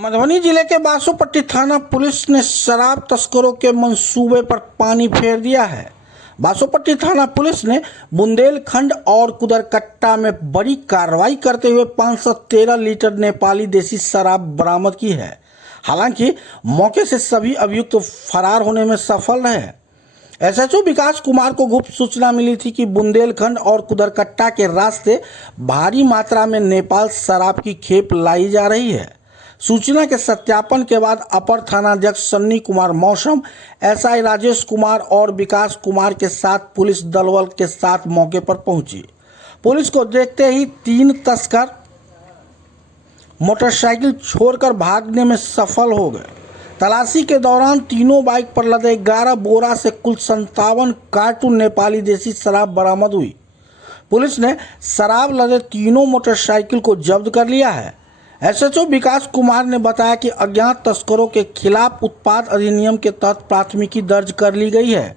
मधुबनी जिले के बासोपट्टी थाना पुलिस ने शराब तस्करों के मंसूबे पर पानी फेर दिया है। बासोपट्टी थाना पुलिस ने बुंदेलखंड और कुदरकट्टा में बड़ी कार्रवाई करते हुए 513 लीटर नेपाली देसी शराब बरामद की है। हालांकि मौके से सभी अभियुक्त फरार होने में सफल रहे। एसएचओ विकास कुमार को गुप्त सूचना मिली थी कि बुंदेलखंड और कुदरकट्टा के रास्ते भारी मात्रा में नेपाल शराब की खेप लाई जा रही है। सूचना के सत्यापन के बाद अपर थानाध्यक्ष सन्नी कुमार मौसम, एसआई राजेश कुमार और विकास कुमार के साथ पुलिस दलबल के साथ मौके पर पहुंची। पुलिस को देखते ही 3 तस्कर मोटरसाइकिल छोड़कर भागने में सफल हो गए। तलाशी के दौरान तीनों बाइक पर लदे 11 बोरा से कुल 57 कार्टून नेपाली देसी शराब बरामद हुई। पुलिस ने शराब लदे तीनों मोटरसाइकिल को जब्त कर लिया है। एसएचओ विकास कुमार ने बताया कि अज्ञात तस्करों के खिलाफ उत्पाद अधिनियम के तहत प्राथमिकी दर्ज कर ली गई है।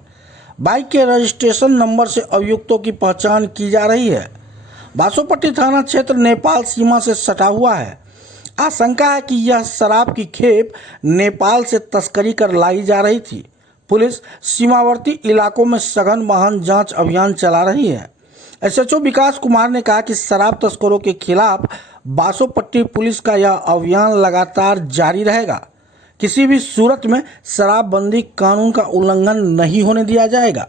बाइक के रजिस्ट्रेशन नंबर से अभियुक्तों की पहचान की जा रही है। बासोपट्टी थाना क्षेत्र नेपाल सीमा से सटा हुआ है। आशंका है कि यह शराब की खेप नेपाल से तस्करी कर लाई जा रही थी। पुलिस सीमावर्ती इलाकों में सघन वाहन जांच अभियान चला रही है। एसएचओ विकास कुमार ने कहा कि शराब तस्करों के खिलाफ बासोपट्टी पुलिस का यह अभियान लगातार जारी रहेगा। किसी भी सूरत में शराबबंदी कानून का उल्लंघन नहीं होने दिया जाएगा।